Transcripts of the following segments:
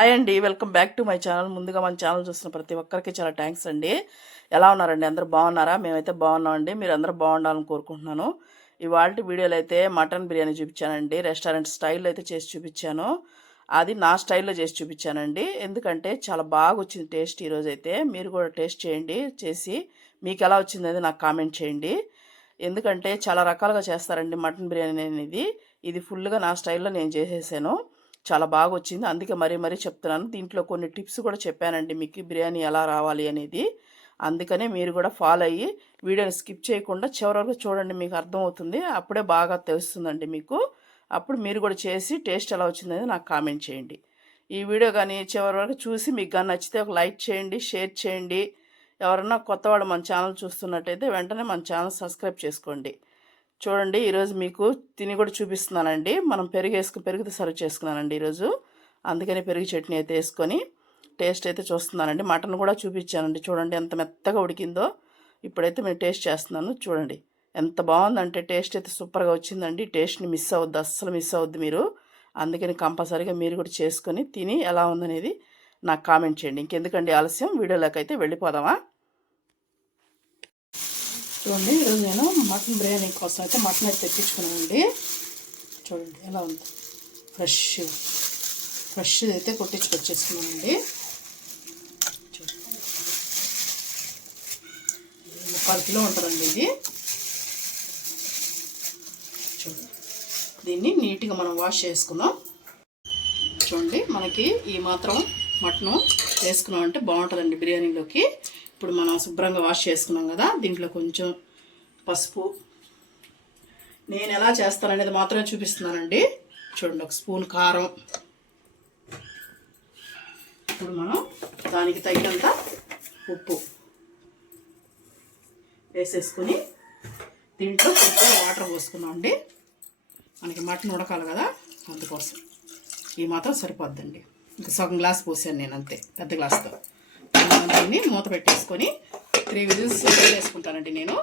Hi అండి, welcome back to my channel. ముందుగా మన ఛానల్ చూస్తున్న ప్రతి ఒక్కరికి చాలా థ్యాంక్స్ అండి. ఎలా ఉన్నారండి? అందరూ బాగున్నారా? మేమైతే బాగున్నామండి. మీరు అందరూ బాగుండాలని కోరుకుంటున్నాను. ఇవాళ వీడియోలో అయితే మటన్ బిర్యానీ చూపించానండి. రెస్టారెంట్ స్టైల్లో అయితే చేసి చూపించాను. అది నా స్టైల్లో చేసి చూపించానండి. ఎందుకంటే చాలా బాగా వచ్చింది టేస్ట్. ఈరోజైతే మీరు కూడా టేస్ట్ చేయండి. చేసి మీకు ఎలా వచ్చింది నాకు కామెంట్ చేయండి. ఎందుకంటే చాలా రకాలుగా చేస్తారండి మటన్ బిర్యానీ అనేది. ఇది ఫుల్గా నా స్టైల్లో నేను చేసేసాను. చాలా బాగా వచ్చింది. అందుకే మరీ చెప్తున్నాను. దీంట్లో కొన్ని టిప్స్ కూడా చెప్పానండి మీకు బిర్యానీ ఎలా రావాలి అనేది. అందుకనే మీరు కూడా ఫాలో అయ్యి వీడియోని స్కిప్ చేయకుండా చివరి వరకు చూడండి, మీకు అర్థమవుతుంది. అప్పుడే బాగా తెలుస్తుందండి మీకు. అప్పుడు మీరు కూడా చేసి టేస్ట్ ఎలా వచ్చిందని నాకు కామెంట్ చేయండి. ఈ వీడియో కానీ చివరి వరకు చూసి మీకు కానీ నచ్చితే ఒక లైక్ చేయండి, షేర్ చేయండి. ఎవరన్నా కొత్త వాళ్ళు మన ఛానల్ చూస్తున్నట్టయితే వెంటనే మన ఛానల్ సబ్స్క్రైబ్ చేసుకోండి. చూడండి, ఈరోజు మీకు తిని కూడా చూపిస్తున్నానండి. మనం పెరుగుతో సర్వ్ చేసుకున్నానండి ఈరోజు. అందుకని పెరుగు చట్నీ అయితే వేసుకొని టేస్ట్ అయితే చూస్తున్నానండి. మటన్ కూడా చూపించానండి. చూడండి ఎంత మెత్తగా ఉడికిందో. ఇప్పుడైతే నేను టేస్ట్ చేస్తున్నాను. చూడండి ఎంత బాగుందంటే టేస్ట్ అయితే సూపర్గా వచ్చిందండి. టేస్ట్ని మిస్ అవ్వద్దు, అస్సలు మిస్ అవ్వద్దు మీరు. అందుకని కంపల్సరీగా మీరు కూడా చేసుకొని తిని ఎలా ఉందనేది నాకు కామెంట్ చేయండి. ఇంకెందుకండి ఆలస్యం, వీడియోలోకి అయితే వెళ్ళిపోదామా? చూడండి, ఈరోజు నేను మటన్ బిర్యానీ కోసం అయితే మటన్ అయితే తెప్పించుకున్నానండి. చూడండి ఎలా ఉంది, ఫ్రెష్ అయితే కొట్టించుకొచ్చేసుకున్నానండి. చూడండి 3/4 కిలో ఉంటుందండి ఇది. చూడండి, దీన్ని నీట్గా మనం వాష్ చేసుకున్నాం. చూడండి, మనకి ఈ మాత్రం మటను వేసుకున్నాం అంటే బాగుంటుందండి బిర్యానీలోకి. ఇప్పుడు మనం శుభ్రంగా వాష్ చేసుకున్నాం కదా, దీంట్లో కొంచెం పసుపు, నేను ఎలా చేస్తాననేది మాత్రమే చూపిస్తున్నానండి. చూడండి, 1 స్పూన్ కారం, ఇప్పుడు మనం దానికి తగినంత ఉప్పు వేసేసుకుని దీంట్లో కొద్దిగా వాటర్ పోసుకున్నాం అండి. మనకి మటన్ ఉడకాలి కదా, అందుకోసం ఈ మాత్రం సరిపోద్దండి. ఇంకా సగం గ్లాస్ పోసాను నేను, అంతే, పెద్ద గ్లాస్తో. దీన్ని మూత పెట్టేసుకొని 3 విజిల్స్ వేసుకుంటానండి నేను.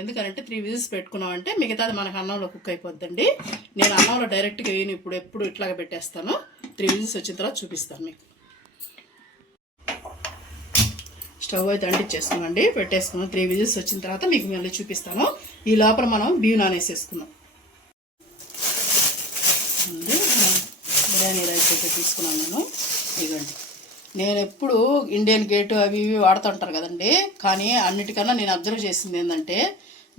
ఎందుకనంటే 3 విజిల్స్ పెట్టుకున్నామంటే మిగతాది మనకు అన్నంలో కుక్ అయిపోద్దండి. నేను అన్నంలో డైరెక్ట్గా వేయను, ఎప్పుడు ఇట్లాగా పెట్టేస్తాను. 3 విజిల్స్ వచ్చిన తర్వాత చూపిస్తాను మీకు. స్టవ్ అయితే అంటించేసుకున్నామండి, పెట్టేసుకున్నాం. 3 విజిల్స్ వచ్చిన తర్వాత మీకు మళ్ళీ చూపిస్తాను. ఈ లోపల మనం బియ్యం నానేసేసుకున్నాం. బిర్యానీ రైస్ అయితే తీసుకున్నాను నేను. ఇదిగోండి, నేను ఎప్పుడు ఇండియన్ గేట్ అవి ఇవి వాడుతుంటారు కదండి. కానీ అన్నిటికన్నా నేను అబ్జర్వ్ చేసింది ఏంటంటే,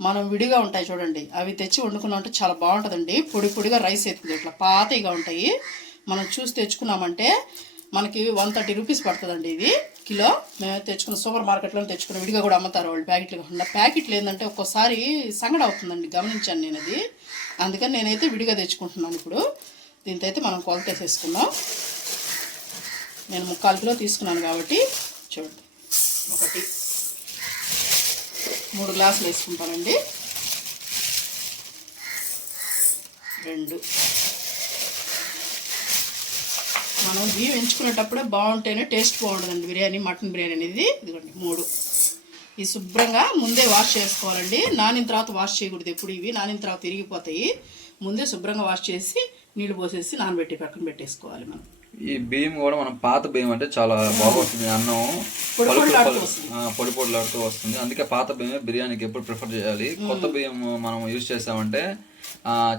మనం విడిగా ఉంటాయి చూడండి, అవి తెచ్చి వండుకున్నామంటే చాలా బాగుంటుందండి. పొడిగా రైస్ ఎత్తుకుంది, ఇట్లా పాతగా ఉంటాయి. మనం చూసి తెచ్చుకున్నామంటే మనకి 130 రూపీస్ పడుతుందండి ఇది కిలో. మేము తెచ్చుకున్న సూపర్ మార్కెట్లో తెచ్చుకున్న, విడిగా కూడా అమ్ముతారు వాళ్ళు ప్యాకెట్లు కాకుండా. ప్యాకెట్లు ఏంటంటే ఒక్కోసారి సంగడి అవుతుందండి, గమనించాను నేను అది. అందుకని నేనైతే విడిగా తెచ్చుకుంటున్నాను. ఇప్పుడు దీంతో అయితే మనం కొలత వేసేసుకున్నాం. నేను 3/4 కిలో తీసుకున్నాను కాబట్టి చూడండి, 1 3 గ్లాసులు వేసుకుంటానండి. 2 మనం బియ్యం ఎంచుకునేటప్పుడే బాగుంటేనే టేస్ట్ బాగుంటుందండి బిర్యానీ, మటన్ బిర్యానీ అనేది. ఇదిగోండి 3. ఈ శుభ్రంగా ముందే వాష్ చేసుకోవాలండి. నానిన తర్వాత వాష్ చేయకూడదు ఎప్పుడు. ఇవి నానిన తర్వాత ఇరిగిపోతాయి. ముందే శుభ్రంగా వాష్ చేసి నీళ్ళు పోసేసి నానబెట్టి పక్కన పెట్టేసుకోవాలి మనం. ఈ బియ్యం కూడా మనం పాత బియ్యం అంటే చాలా బాగుంటుంది, అన్నం పొడి పొడిలాడుతూ వస్తుంది. అందుకే పాత బియ్యం బిర్యానీకి ఎప్పుడు ప్రిఫర్ చేయాలి. కొత్త బియ్యం మనం యూజ్ చేసామంటే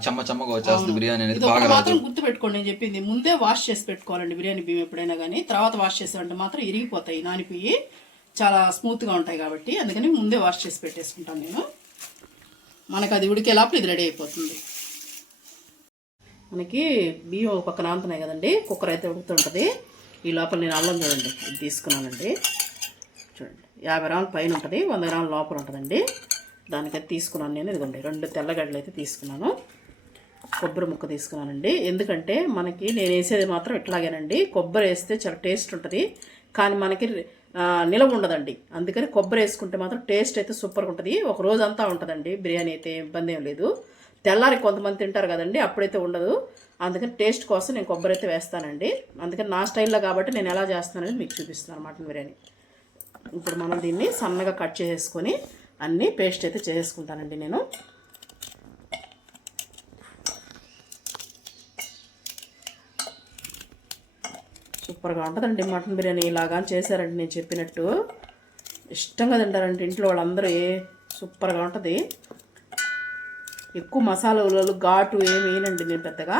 చెమ్మగా వచ్చేస్తుంది బిర్యానీ అనేది. బాగా మాత్రం గుర్తు పెట్టుకోండి, నేను చెప్పింది ముందే వాష్ చేసి పెట్టుకోవాలండి బిర్యానీ బియ్యం ఎప్పుడైనా కానీ. తర్వాత వాష్ చేసామంటే మాత్రం ఇరిగిపోతాయి, నానిపోయి చాలా స్మూత్గా ఉంటాయి కాబట్టి. అందుకని ముందే వాష్ చేసి పెట్టేసుకుంటాను నేను. మనకు అది ఉడికే లోపల ఇది రెడీ అయిపోతుంది. మనకి బియ్యం ఒక పక్క నానుతున్నాయి కదండి, కుక్కర్ అయితే ఉడుకుతుంటుంది. ఈ లోపల నేను అల్లం చూడండి ఇది తీసుకున్నానండి. చూడండి 50 గ్రాముల పైన ఉంటుంది, 100 గ్రాముల లోపల ఉంటుందండి. దానికైతే తీసుకున్నాను నేను. ఇదిగోండి 2 తెల్లగడ్డలు అయితే తీసుకున్నాను. కొబ్బరి ముక్క తీసుకున్నానండి. ఎందుకంటే మనకి నేను వేసేది మాత్రం ఇట్లాగేనండి. కొబ్బరి వేస్తే చాలా టేస్ట్ ఉంటుంది, కానీ మనకి నిలవ ఉండదండి. అందుకని కొబ్బరి వేసుకుంటే మాత్రం టేస్ట్ అయితే సూపర్గా ఉంటుంది. ఒక రోజంతా ఉంటుందండి బిర్యానీ అయితే, ఇబ్బంది ఏం లేదు. తెల్లారి కొంతమంది తింటారు కదండి, అప్పుడైతే ఉండదు. అందుకని టేస్ట్ కోసం నేను కొబ్బరి అయితే వేస్తానండి. అందుకని నా స్టైల్లో కాబట్టి నేను ఎలా చేస్తానని మీకు చూపిస్తున్నాను మటన్ బిర్యానీ. ఇప్పుడు మనం దీన్ని సన్నగా కట్ చేసుకొని అన్నీ పేస్ట్ అయితే చేసుకుంటానండి నేను. సూపర్గా ఉంటుందండి మటన్ బిర్యానీ. ఇలాగా చేశారండి నేను చెప్పినట్టు, ఇష్టంగా తింటారంటే ఇంట్లో వాళ్ళందరూ. సూపర్గా ఉంటుంది. ఎక్కువ మసాలాలు ఘాటు ఏమి వేయనండి నేను పెద్దగా,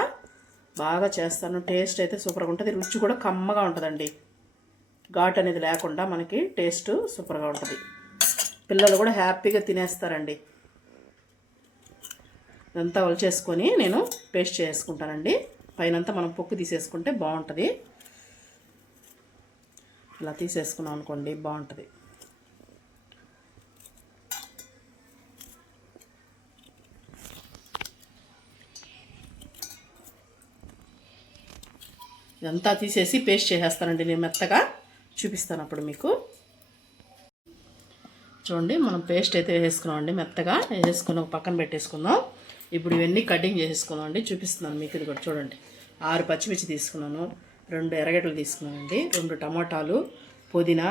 బాగా చేస్తాను. టేస్ట్ అయితే సూపర్గా ఉంటుంది. రుచి కూడా కమ్మగా ఉంటుందండి. ఘాటు అనేది లేకుండా మనకి టేస్ట్ సూపర్గా ఉంటుంది. పిల్లలు కూడా హ్యాపీగా తినేస్తారండి. ఇదంతా వలిచేసుకొని నేను పేస్ట్ చేసుకుంటానండి. పైనంతా మనం పొక్కు తీసేసుకుంటే బాగుంటుంది. ఇలా తీసేసుకున్నాం అనుకోండి బాగుంటుంది. ఇదంతా తీసేసి పేస్ట్ చేసేస్తానండి నేను మెత్తగా. చూపిస్తాను అప్పుడు మీకు. చూడండి మనం పేస్ట్ అయితే వేసేసుకున్నామండి, మెత్తగా వేసేసుకుని ఒక పక్కన పెట్టేసుకుందాం. ఇప్పుడు ఇవన్నీ కటింగ్ చేసేసుకుందాం అండి. చూపిస్తున్నాను మీకు. ఇది కూడా చూడండి, 6 పచ్చిమిర్చి తీసుకున్నాను, 2 ఎర్రగడ్డలు తీసుకున్నానండి, 2 టమాటాలు, పుదీనా,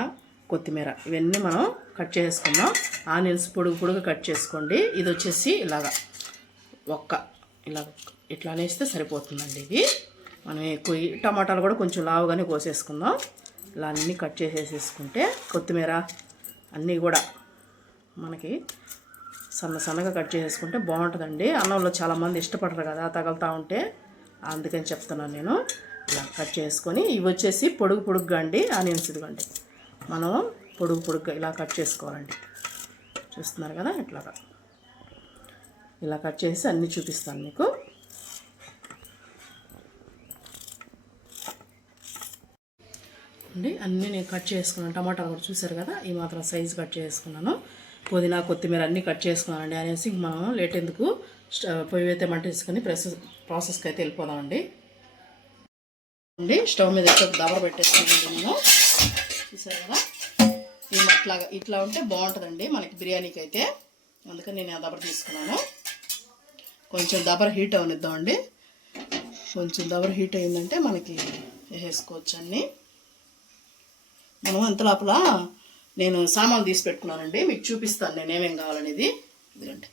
కొత్తిమీర, ఇవన్నీ మనం కట్ చేసుకుందాం. ఆనియన్స్ పొడుగు కట్ చేసుకోండి. ఇది వచ్చేసి ఇలాగా ఇట్లా అనేస్తే సరిపోతుందండి. ఇది మనం ఎక్కువ టమాటాలు కూడా కొంచెం లావుగానే కోసేసుకుందాం. ఇలా అన్నీ కట్ చేసేసుకుంటే కొత్తిమీర అన్నీ కూడా మనకి సన్నగా కట్ చేసేసుకుంటే బాగుంటుందండి. అన్నంలో చాలామంది ఇష్టపడరు కదా తగులుతూ ఉంటే, అందుకని చెప్తున్నాను నేను. ఇలా కట్ చేసుకొని ఇవి వచ్చేసి పొడుగుగా అండి ఆనియన్స్. ఇదిగోండి మనం పొడుగుగా ఇలా కట్ చేసుకోవాలండి. చూస్తున్నారు కదా, ఇలా కట్ చేసి అన్నీ చూపిస్తాను మీకు. అండి అన్నీ నేను కట్ చేసుకున్నాను. టమాటాలు కూడా చూసారు కదా, ఈ మాత్రం సైజు కట్ చేసుకున్నాను. పుదీనా, కొత్తిమీర అన్నీ కట్ చేసుకున్నానండి. అనేసి మనం లేట్ ఎందుకు, పొయ్యి అయితే మంట వేసుకొని ప్రాసెస్కి అయితే వెళ్ళిపోదామండి. స్టవ్ మీద అయితే దబర పెట్టేసుకున్నానండి నేను. చూసారు కదా, ఇట్లా ఉంటే బాగుంటుందండి మనకి బిర్యానీకి అయితే. అందుకని నేను ఆ దబర తీసుకున్నాను. కొంచెం దబర హీట్ అవనిద్దామండి. కొంచెం దబర హీట్ అయిందంటే మనకి వేసేసుకోవచ్చు అన్నీ. మనం అంత లోపల నేను సామాన్లు తీసి పెట్టుకున్నానండి, మీకు చూపిస్తాను నేను ఏమేం కావాలనేది. ఇదిగండి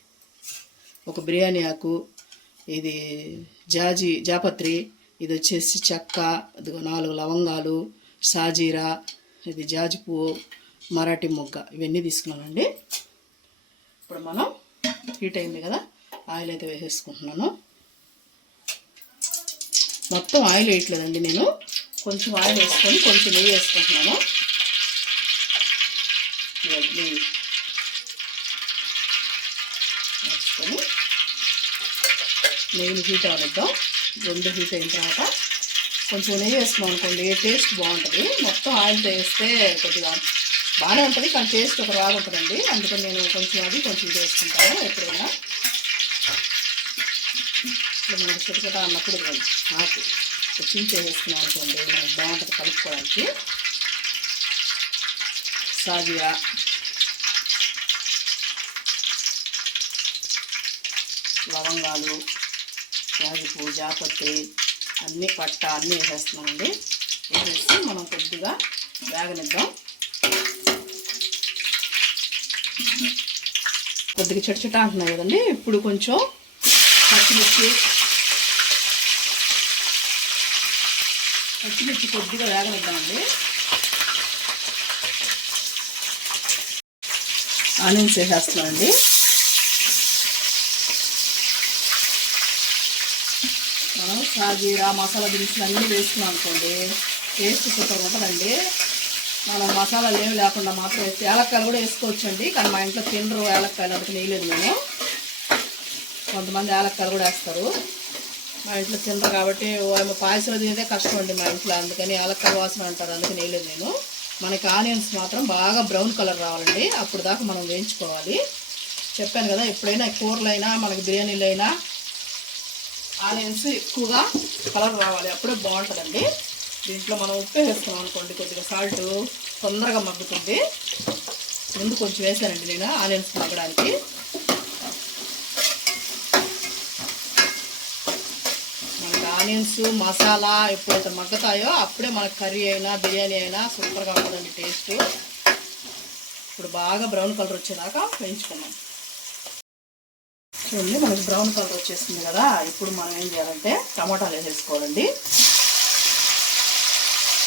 ఒక బిర్యానీ ఆకు, ఇది జాపత్రి, ఇది వచ్చేసి చెక్క, ఇదిగో 4 లవంగాలు, సాజీరా, ఇది జాజి పువ్వు, మరాఠీ మొగ్గ, ఇవన్నీ తీసుకున్నానండి. ఇప్పుడు మనం హీట్ అయింది కదా, ఆయిల్ అయితే వేసేసుకుంటున్నాను. మొత్తం ఆయిల్ వేయట్లేదండి నేను, కొంచెం ఆయిల్ వేసుకొని కొంచెం నెయ్యి వేసుకుంటున్నాను. నెయ్యి వేసుకొని నెయ్యిని హీట్ అవనిద్దాం. 2 హీట్ అయిన తర్వాత కొంచెం నెయ్యి వేసుకున్నాం అనుకోండి టేస్ట్ బాగుంటుంది. మొత్తం ఆయిల్తో వేస్తే కొద్దిగా బాగానే ఉంటుంది, కానీ టేస్ట్ ఒక రాగా ఉంటుందండి. అందుకని నేను కొంచెం ఇది వేసుకుంటాను ఎప్పుడైనా. ఇట్లా మనకి చిటకట అన్నప్పుడు ఆకు చించేసుకున్నాం అనుకోండి మనకి బాగుంటుంది కలుపుకోవడానికి. సాజీరా, లవంగాలు, యాజపు, జాపత్రి, అన్నీ పట్ట అన్నీ వేసేస్తున్నామండి. వేసేసి మనం కొద్దిగా వేగనిద్దాం. కొద్దిగా చిటచిట అంటున్నాయి కదండి. ఇప్పుడు కొంచెం పచ్చిమిర్చి కొద్దిగా వేగనిద్దామండి. ఆనియన్స్ వేసేస్తున్నామండి. మనం సాజీరా మసాలా దినుసులు అన్నీ వేసుకున్నాం అనుకోండి టేస్ట్ సూపర్ ఉంటుందండి. మనం మసాలాలు ఏమి లేకుండా మాత్రం వేస్తే, యాలక్కాయలు కూడా వేసుకోవచ్చండి, కానీ మా ఇంట్లో తినరు యాలక్కాయలు, అందుకని వేయలేదు నేను. కొంతమంది యాలక్కాయలు కూడా వేస్తారు, మా ఇంట్లో తినరు కాబట్టి. పాయసం తినేదే కష్టం అండి మా ఇంట్లో, అందుకని యాలక్కాయల వాసన అంటారు, అందుకని వేయలేదు నేను. మనకి ఆనియన్స్ మాత్రం బాగా బ్రౌన్ కలర్ రావాలండి, అప్పుడు దాకా మనం వేయించుకోవాలి. చెప్పాను కదా, ఎప్పుడైనా కూరలైనా మనకి బిర్యానీలు అయినా ఆనియన్స్ ఎక్కువగా కలర్ రావాలి, అప్పుడే బాగుంటుందండి. దీంట్లో మనం ఉప్పు వేసుకున్నాం అనుకోండి, కొద్దిగా సాల్ట్ తొందరగా మగ్గుతుంది. ముందు కొంచెం వేసానండి నేను ఆనియన్స్ మగ్గడానికి. మనకి ఆనియన్స్ మసాలా ఎప్పుడైతే మగ్గుతాయో అప్పుడే మనకి కర్రీ అయినా బిర్యానీ అయినా సూపర్గా ఉంటుందండి టేస్ట్. ఇప్పుడు బాగా బ్రౌన్ కలర్ వచ్చేదాకా వేయించుకున్నాం. చూడండి మనకి బ్రౌన్ కలర్ వచ్చేస్తుంది కదా, ఇప్పుడు మనం ఏం చేయాలంటే టమాటాలు వేసేసుకోవాలండి.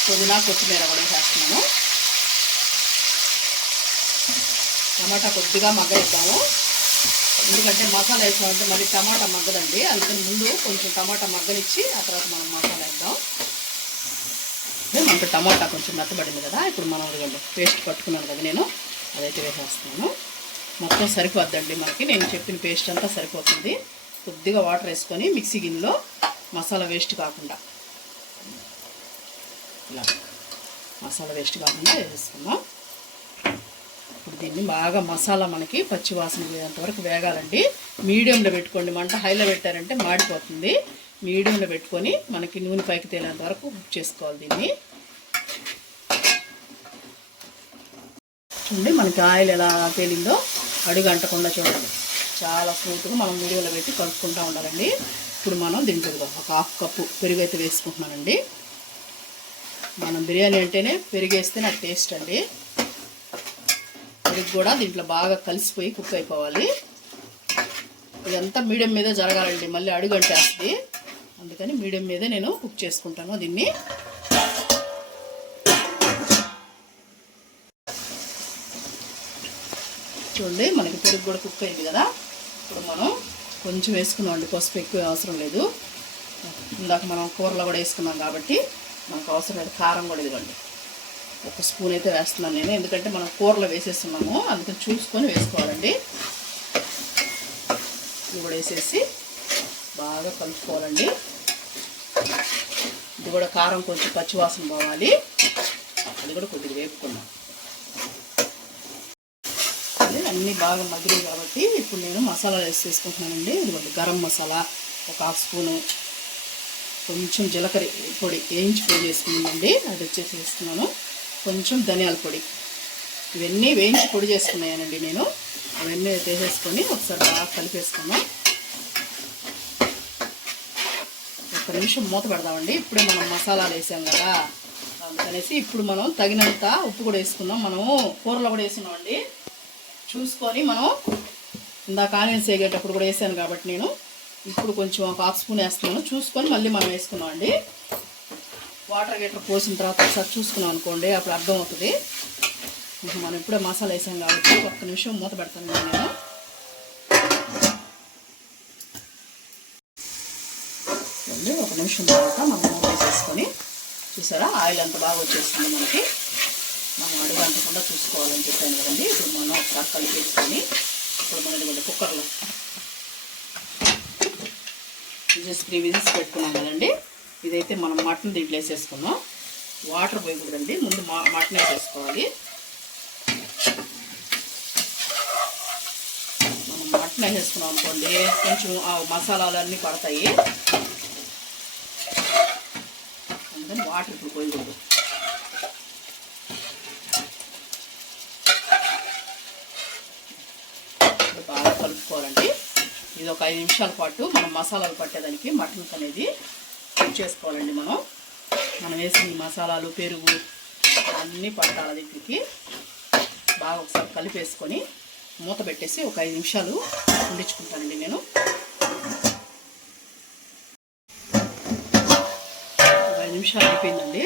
పుదీనా కొత్తిమీర కూడా వేసేస్తున్నాను. టమాటా కొద్దిగా మగ్గనిద్దాము, ఎందుకంటే మసాలా వేసామంటే మళ్ళీ టమాటా మగ్గదండి. అందుకని ముందు కొంచెం టమాటా మగ్గనిచ్చి ఆ తర్వాత మనం మసాలా వేద్దాం. మనకు టమాటా కొంచెం మెత్తబడింది కదా, ఇప్పుడు మనం పేస్ట్ పట్టుకున్నాను కదా నేను, అదైతే వేసేస్తున్నాను. మొత్తం సరిపోద్దండి మనకి, నేను చెప్పిన పేస్ట్ అంతా సరిపోతుంది. కొద్దిగా వాటర్ వేసుకొని మిక్సీ గిన్నెలో మసాలా వేస్ట్ కాకుండా ఇలా మసాలా వేస్ట్ కాకుండా వేసుకుందాం. ఇప్పుడు దీన్ని బాగా మసాలా మనకి పచ్చి వాసన పోయేంతవరకు వేగాలండి. మీడియంలో పెట్టుకోండి, మంట హైలో పెట్టారంటే మాడిపోతుంది. మీడియంలో పెట్టుకొని మనకి నూనె పైకి తేలేంత వరకు కుక్ చేసుకోవాలి దీన్ని. చూడండి మనకి ఆయిల్ ఎలా తేలిందో, అడుగు అంటకుండా చూడండి, చాలా స్మూత్గా మనం మీడియంలో పెట్టి కలుపుకుంటూ ఉండాలండి. ఇప్పుడు మనం దీంట్లో ఒక 1/2 కప్పు పెరుగు అయితే వేసుకుంటున్నానండి. మనం బిర్యానీ అంటేనే పెరిగేస్తే నాకు టేస్ట్ అండి. పెరుగు కూడా దీంట్లో బాగా కలిసిపోయి కుక్ అయిపోవాలి. ఇదంతా మీడియం మీదే జరగాలండి, మళ్ళీ అడుగు అంటేస్తుంది. అందుకని మీడియం మీదే నేను కుక్ చేసుకుంటాను దీన్ని. చూడండి మనకి పెరుగు కూడా కుక్ అయింది కదా. ఇప్పుడు మనం కొంచెం వేసుకున్నామండి, పసుపు ఎక్కువ అవసరం లేదు. ఇందాక మనం కూరలో కూడా వేసుకున్నాం కాబట్టి మనకు అవసరం లేదు. కారం కూడా ఇదిగోండి 1 స్పూన్ అయితే వేస్తున్నాను నేను, ఎందుకంటే మనం కూరలో వేసేస్తున్నాము, అందుకని చూసుకొని వేసుకోవాలండి. ఇది కూడా వేసేసి బాగా కలుపుకోవాలండి. ఇది కూడా కారం కొంచెం పచ్చివాసన పోవాలి, అది కూడా కొద్దిగా వేపుకున్నాం. అన్నీ బాగా మగ్గినాయి కాబట్టి ఇప్పుడు నేను మసాలాలు వేసుకుంటున్నానండి. ఇదిగోండి గరం మసాలా 1/2 స్పూను, కొంచెం జీలకర్ర పొడి వేయించి పొడి చేసుకున్నానండి, అది వచ్చేసి వేస్తున్నాను. కొంచెం ధనియాల పొడి, ఇవన్నీ వేయించి పొడి చేసుకున్నానండి నేను. అవన్నీ వేసేసుకొని ఒకసారి బాగా కలిపేసుకున్నాం. 1 నిమిషం మూత పెడదామండి. ఇప్పుడే మనం మసాలాలు వేసాం కదా, అందుకనేసి ఇప్పుడు మనం తగినంత ఉప్పు కూడా వేసుకున్నాం. మనము కూరలో కూడా వేసుకున్నామండి, చూసుకొని మనం ఇందాక ఆనియన్స్ వేగేటప్పుడు కూడా వేసాను కాబట్టి నేను ఇప్పుడు కొంచెం 1/2 స్పూన్ వేస్తున్నాను. చూసుకొని మళ్ళీ మనం వేసుకున్నాం అండి. వాటర్ గట్రా పోసిన తర్వాత ఒకసారి చూసుకున్నాం అనుకోండి, అప్పుడు అర్థమవుతుంది. మనం ఇప్పుడే మసాలా వేసాం కాబట్టి 1 నిమిషం మూత పెడతాను నేను. చూడండి 1 నిమిషం తర్వాత మనం మూత వేసేసుకొని, చూసారా ఆయిల్ అంత బాగా వచ్చేస్తుంది మనకి. మనం అడుగు అంటకుండా చూసుకోవాలని చెప్పాను కదండి. ఇప్పుడు మనం ఒకసారి కలిపేసుకొని ఇప్పుడు మనం కూడా కుక్కర్లో జస్ట్ 3 విజిల్స్ పెట్టుకున్నాం కదండి. ఇదైతే మనం మటన్ దీంట్లో వేసేసుకున్నాం. వాటర్ పోయకూడదండి, ముందు మటన్ వేసేసుకోవాలి. మనం మటన్ వేసేసుకున్నాం అనుకోండి, కొంచెం ఆ మసాలాలన్నీ పడతాయి, అందుకని వాటర్ ఇప్పుడు పోయకూడదు. బాగా కలుపుకోవాలండి. ఇది ఒక 5 నిమిషాల పాటు మనం మసాలాలు పట్టేదానికి మటన్ అనేది కుక్ చేసుకోవాలండి. మనం వేసిన మసాలాలు పెరుగు అన్నీ పట్టాలి దీనికి. బాగా ఒకసారి కలిపేసుకొని మూత పెట్టేసి ఒక 5 నిమిషాలు ఉండించుకుంటానండి నేను. ఒక 5 నిమిషాలు అయిపోయిందండి.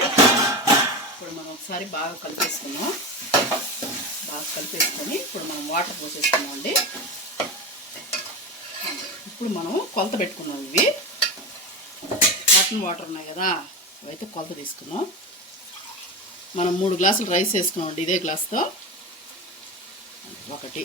ఇప్పుడు మనం ఒకసారి బాగా కలిపేసుకున్నాం. బాగా కలిపేసుకొని ఇప్పుడు మనం వాటర్ పోసేసుకున్నాం అండి. ఇప్పుడు మనం కొలత పెట్టుకున్నాం. ఇవి మటన్ వాటర్ ఉన్నాయి కదా, అవైతే కొలత తీసుకున్నాం. మనం 3 గ్లాసులు రైస్ వేసుకున్నాం అండి, ఇదే గ్లాస్తో 1.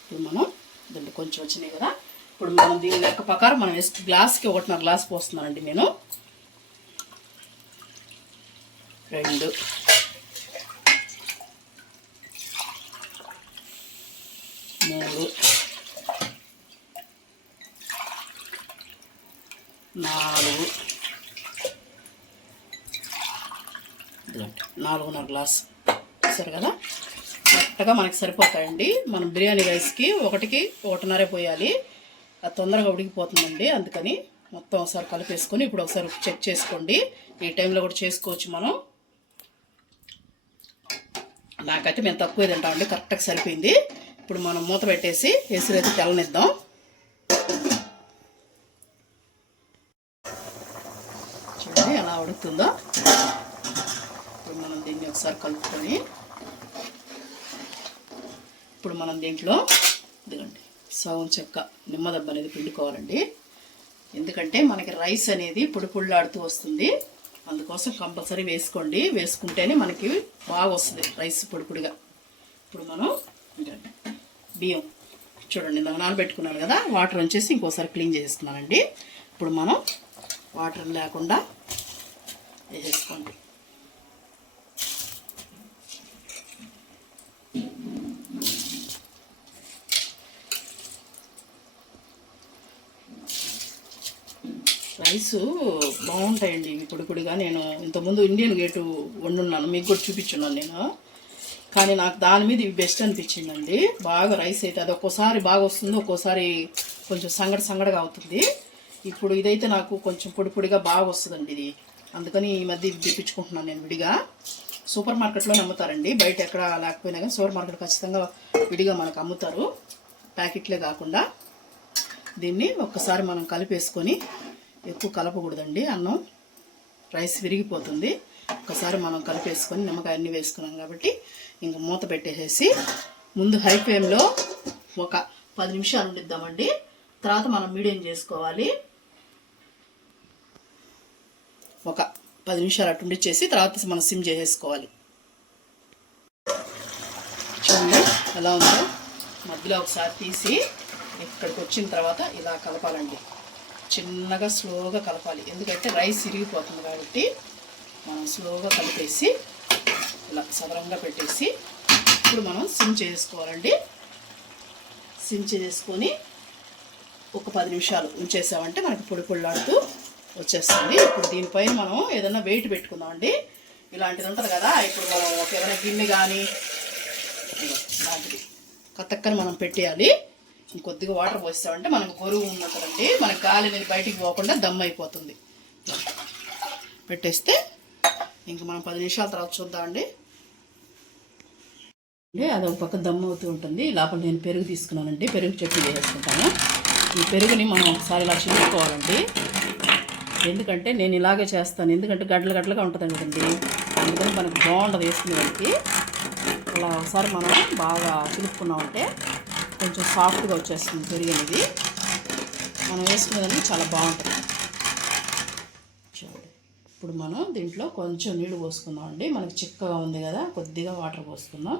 ఇప్పుడు మనం దీంట్లో కొంచెం వచ్చినాయి కదా, ఇప్పుడు మనం దీని లెక్క ప్రకారం మనం గ్లాస్కి 1.5 గ్లాస్ పోస్తున్నానండి నేను. 2 3 4 4.5 గ్లాస్ సరే కదా, కరెక్ట్గా మనకి సరిపోతాయండి. మనం బిర్యానీ రైస్కి 1కి 1.5 పోయాలి, అది తొందరగా ఉడికిపోతుందండి. అందుకని మొత్తం ఒకసారి కలిపేసుకొని ఇప్పుడు ఒకసారి చెక్ చేసుకోండి. ఈ టైంలో కూడా చేసుకోవచ్చు మనం. నాకైతే మేము తక్కువ తింటామండి, కరెక్ట్గా సరిపోయింది. ఇప్పుడు మనం మూత పెట్టేసి ఎసురైతే తెల్లనిద్దాం. ఉడుకుతుందో ఇప్పుడు మనం దీన్ని ఒకసారి కలుపుకొని ఇప్పుడు మనం దీంట్లో ఇదిగోండి సగం చెక్క నిమ్మదబ్బ అనేది పిండుకోవాలండి. ఎందుకంటే మనకి రైస్ అనేది పొడి పొడిలాడుతూ వస్తుంది, అందుకోసం కంపల్సరీ వేసుకోండి. వేసుకుంటేనే మనకి బాగా వస్తుంది రైస్ పొడి పొడిగా. ఇప్పుడు మనం బియ్యం చూడండి ఇందాక నానబెట్టుకున్నాను కదా, వాటర్ వచ్చేసి ఇంకోసారి క్లీన్ చేసేసుకున్నానండి. ఇప్పుడు మనం వాటర్ లేకుండా వేసేసుకోండి. రైసు బాగుంటాయండి ఇవి పొడి పొడిగా. నేను ఇంతకుముందు ఇండియన్ గేటు వండున్నాను, మీకు కూడా చూపించున్నాను నేను. కానీ నాకు దాని మీద ఇవి బెస్ట్ అనిపించిందండి. బాగా రైస్ అయితే అది ఒక్కోసారి బాగా వస్తుంది, ఒక్కోసారి కొంచెం సంగడగా అవుతుంది. ఇప్పుడు ఇదైతే నాకు కొంచెం పొడి పొడిగా బాగా వస్తుందండి ఇది. అందుకని ఈ మధ్య ఇది తెప్పించుకుంటున్నాను నేను విడిగా. సూపర్ మార్కెట్లో అమ్ముతారండి, బయట ఎక్కడ లేకపోయినా కానీ సూపర్ మార్కెట్ ఖచ్చితంగా విడిగా మనకు అమ్ముతారు, ప్యాకెట్లే కాకుండా. దీన్ని ఒక్కసారి మనం కలిపేసుకొని, ఎక్కువ కలపకూడదండి, అన్నం రైస్ విరిగిపోతుంది. ఒకసారి మనం కలిపేసుకొని నిమ్మకాయ అన్నీ వేసుకున్నాం కాబట్టి ఇంకా మూత పెట్టేసేసి ముందు హై ఫ్లేమ్లో ఒక 10 నిమిషాలు ఉండిద్దామండి. తర్వాత మనం మీడియం చేసుకోవాలి. ఒక 10 నిమిషాలు అటు ఉండిచ్చేసి తర్వాత మనం సిమ్ చేసేసుకోవాలి. చూడండి ఎలా ఉందో. మధ్యలో ఒకసారి తీసి ఇక్కడికి వచ్చిన తర్వాత ఇలా కలపాలండి, చిన్నగా స్లోగా కలపాలి. ఎందుకంటే రైస్ ఇరిగిపోతుంది కాబట్టి మనం స్లోగా కలిపేసి ఇలా సదరంగా పెట్టేసి ఇప్పుడు మనం సిమ్ చేసుకోవాలండి. సిమ్ చేసుకొని ఒక 10 నిమిషాలు ఉంచేసామంటే మనకి పొడి పొడిలాడుతూ వచ్చేస్తుంది. ఇప్పుడు దీనిపైన మనం ఏదైనా వెయిట్ పెట్టుకుందామండి. ఇలాంటిది ఉంటుంది కదా, ఇప్పుడు మనం ఏదైనా గిన్నె కానీ ఇలాంటిది కత్తక్కని మనం పెట్టేయాలి. ఇంకొద్దిగా వాటర్ పోసామంటే మనకు గొరువు ఉన్నదండి, మనకి గాలి అనేది బయటికి పోకుండా దమ్ అయిపోతుంది. పెట్టేస్తే ఇంకా మనం 10 నిమిషాల తర్వాత చూద్దామండి. అది ఒక పక్క దమ్ అవుతూ ఉంటుంది. లోపల నేను పెరుగు తీసుకున్నానండి, పెరుగు చట్నీ వేసుకుంటాను. ఈ పెరుగుని మనం ఒకసారి ఇలా చిలుపుకోవాలండి. ఎందుకంటే నేను ఇలాగే చేస్తాను, ఎందుకంటే గడ్డలుగా ఉంటుంది కదండి, అందుకని మనకు బాగుంటుంది వేసుకునేదానికి. అలా ఒకసారి మనం బాగా చిలుపుకున్నామంటే కొంచెం సాఫ్ట్గా వచ్చేస్తుంది పెరుగు అనేది. మనం వేసుకునేదానికి చాలా బాగుంటుంది. చూడండి ఇప్పుడు మనం దీంట్లో కొంచెం నీళ్ళు పోసుకుందామండి. మనకి చిక్కగా ఉంది కదా, కొద్దిగా వాటర్ పోసుకుందాం.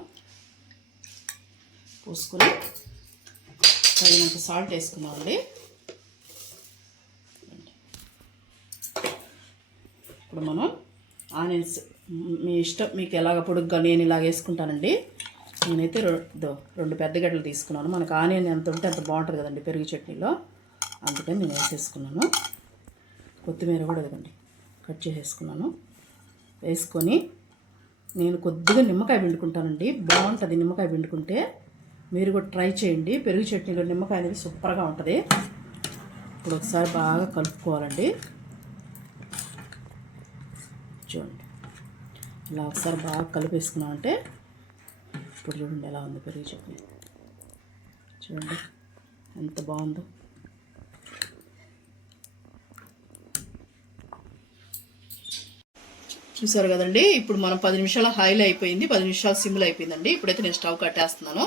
పోసుకుని తగినంత సాల్ట్ వేసుకుందామండి. ఇప్పుడు మనం ఆనియన్స్ మీ ఇష్టం, మీకు ఎలాగ పొడుగ్గా, నేను ఇలాగ వేసుకుంటానండి. నేనైతే 2 పెద్ద గడ్డలు తీసుకున్నాను. మనకు ఆనియన్ ఎంత ఉంటే అంత బాగుంటుంది కదండి పెరుగు చట్నీలో, అందుకని నేను వేసేసుకున్నాను. కొత్తిమీర కూడా ఇదిగోండి కట్ చేసేసుకున్నాను. వేసుకొని నేను కొద్దిగా నిమ్మకాయ పిండుకుంటానండి, బాగుంటుంది నిమ్మకాయ పిండుకుంటే. మీరు కూడా ట్రై చేయండి, పెరుగు చట్నీలో నిమ్మకాయ అనేది సూపర్గా ఉంటుంది. ఇప్పుడు ఒకసారి బాగా కలుపుకోవాలండి. చూడండి ఇలా ఒకసారి బాగా కలిపేసుకున్నామంటే ఇప్పుడు చూడండి ఎలా ఉంది పెరుగు చట్నీ. చూడండి ఎంత బాగుందో. చూసారు కదండి. ఇప్పుడు మనం 10 నిమిషాల హైలో అయిపోయింది, 10 నిమిషాలు సిమ్లో అయిపోయిందండి. ఇప్పుడైతే నేను స్టవ్ కట్టేస్తున్నాను.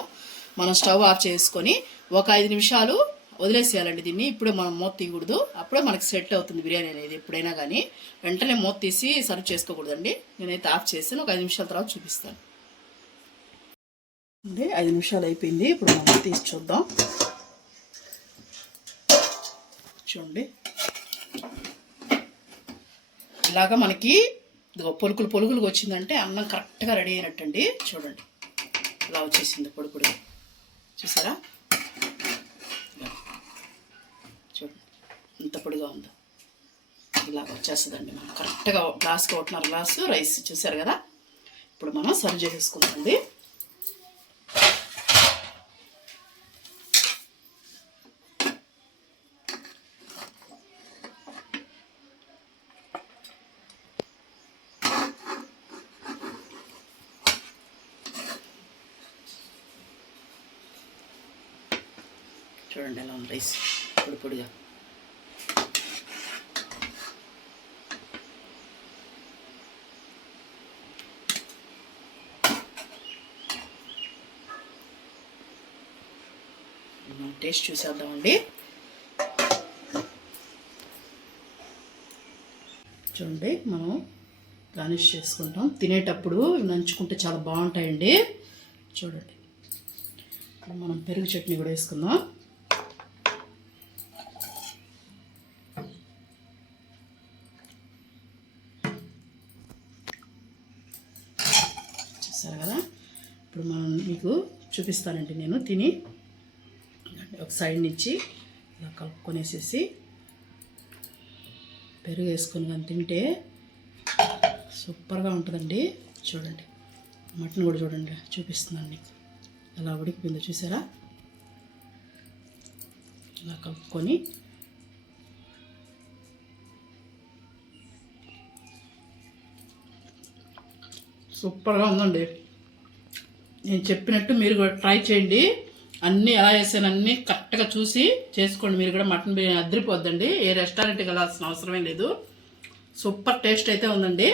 మనం స్టవ్ ఆఫ్ చేసుకొని ఒక 5 నిమిషాలు వదిలేసేయాలండి దీన్ని. ఇప్పుడే మనం మూత తీయకూడదు, అప్పుడే మనకి సెట్ అవుతుంది బిర్యానీ అనేది. ఎప్పుడైనా కానీ వెంటనే మూత తీసి సర్వ్ చేసుకోకూడదండి. నేనైతే ఆఫ్ చేస్తాను, ఒక 5 నిమిషాల తర్వాత చూపిస్తాను. 5 నిమిషాలు అయిపోయింది. ఇప్పుడు మనం తీసి చూద్దాం. చూడండి ఇలాగా మనకి పొలుకులు వచ్చిందంటే అన్నం కరెక్ట్గా రెడీ అయినట్టండి. చూడండి ఇలా వచ్చేసింది పొడి పొడి, చూసారా? చూడండి ఎంత పొడిగా ఉందో. ఇలాగ వచ్చేస్తుందండి మనం కరెక్ట్గా గ్లాస్కి 1.5 గ్లాసు రైస్. చూసారు కదా. ఇప్పుడు మనం సర్వ్ చేసేసుకుందామండి. చూడండి ఎలా ఉంది రైస్ పొడి పొడిగా. టేస్ట్ చూసేద్దామండి. చూడండి, మనం గార్నిష్ చేసుకుంటాం. తినేటప్పుడు నంచుకుంటే చాలా బాగుంటాయండి. చూడండి, ఇప్పుడు మనం పెరుగు చట్నీ కూడా వేసుకుందాం. చూసారు కదా, ఇప్పుడు మనం మీకు చూపిస్తానండి. నేను తిని ఒక సైడ్ నుంచి ఇలా కలుపుకొనేసేసి పెరుగు వేసుకొని కానీ తింటే సూపర్గా ఉంటుందండి. చూడండి, మటన్ కూడా చూడండి, చూపిస్తున్నాను మీకు ఎలా ఉడికిపోయిందో. చూసారా, ఇలా కలుపుకొని సూపర్గా ఉందండి. నేను చెప్పినట్టు మీరు కూడా ట్రై చేయండి. అన్నీ ఎలా చేసాను అన్నీ కరెక్ట్గా చూసి చేసుకోండి. మీరు కూడా మటన్ బిర్యానీ అదిరిపోద్దండి. ఏ రెస్టారెంట్కి వెళ్ళాల్సిన అవసరమే లేదు. సూపర్ టేస్ట్ అయితే ఉందండి.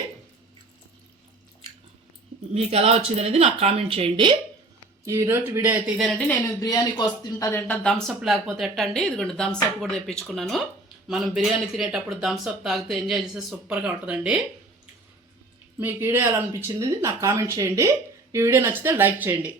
మీకు ఎలా వచ్చింది అనేది నాకు కామెంట్ చేయండి. ఈరోజు వీడియో అయితే ఇదేనండి. నేను బిర్యానీ కోసం తింటా థమ్స్అప్ లేకపోతే ఎట్టండి. ఇదిగోండి థమ్స్అప్ కూడా తెప్పించుకున్నాను. మనం బిర్యానీ తినేటప్పుడు థమ్స్అప్ తాగితే ఎంజాయ్ చేస్తే సూపర్గా ఉంటుందండి. మీకు వీడియో ఎలా అనిపించింది నాకు కామెంట్ చేయండి. ఈ వీడియో నచ్చితే లైక్ చేయండి.